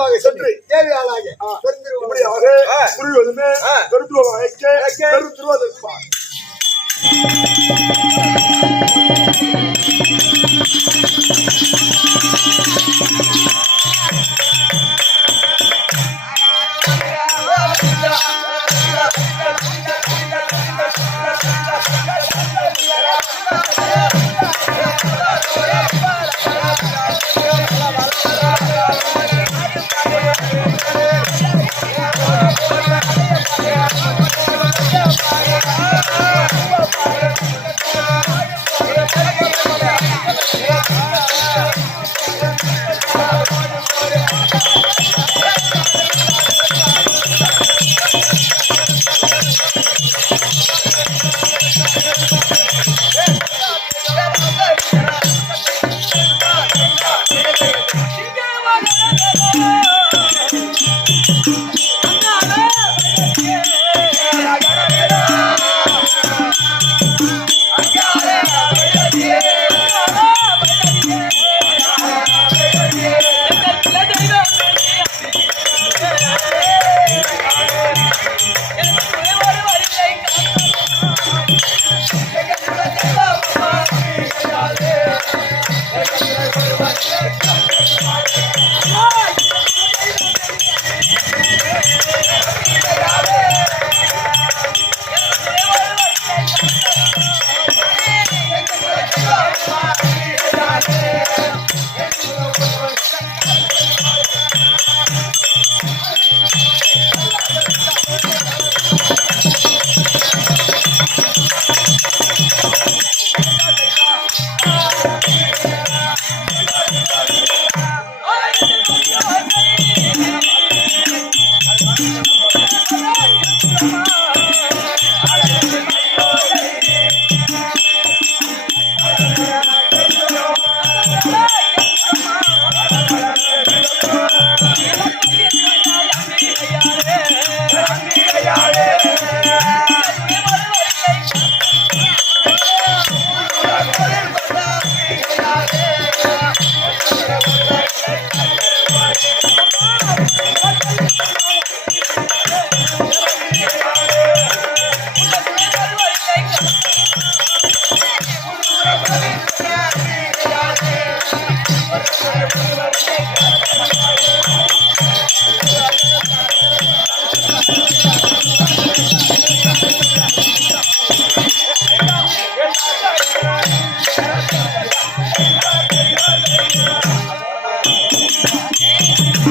சீக்கிரமாக சென்று தேவையாளாக பெருந்திருவாளாக இப்படியாக புரிவதுமே ஆ. பெருத்துருவாய்க்கு பெருத்துருவதற்பார்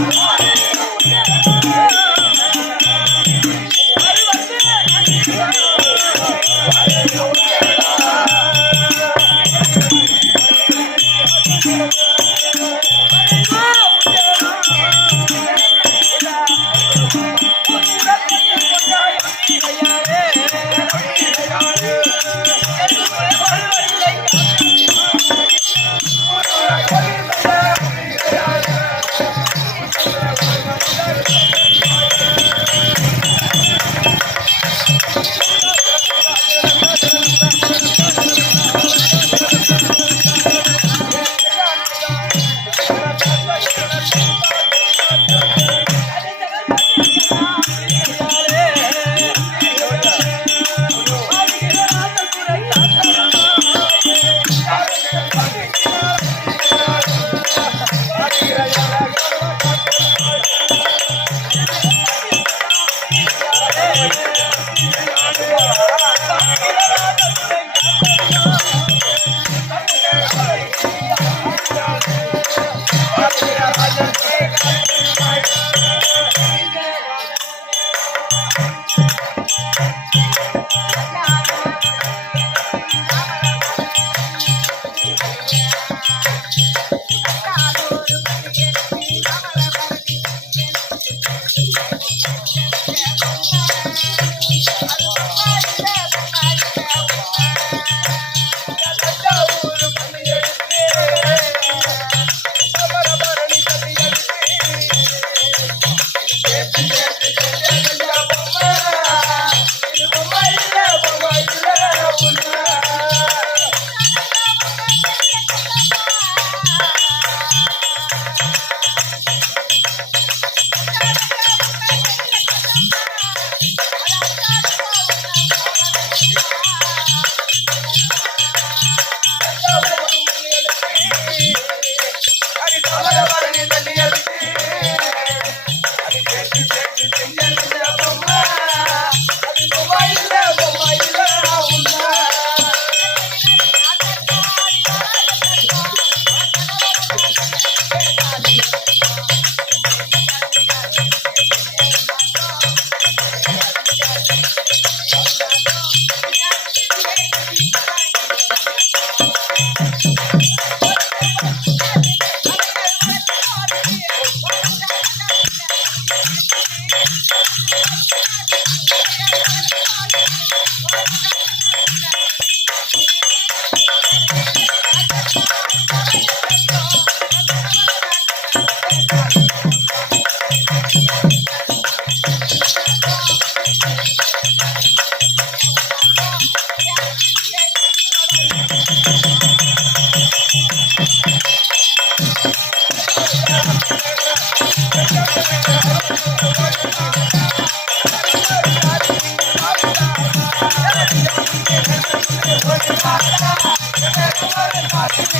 Bye.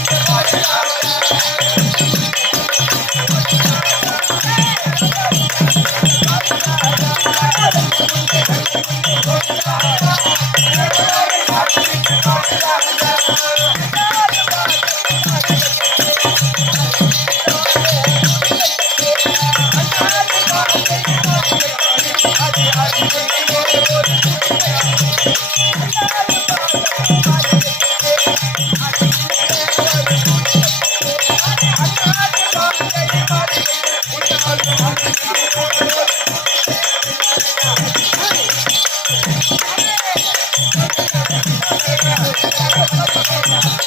Ah Thank you.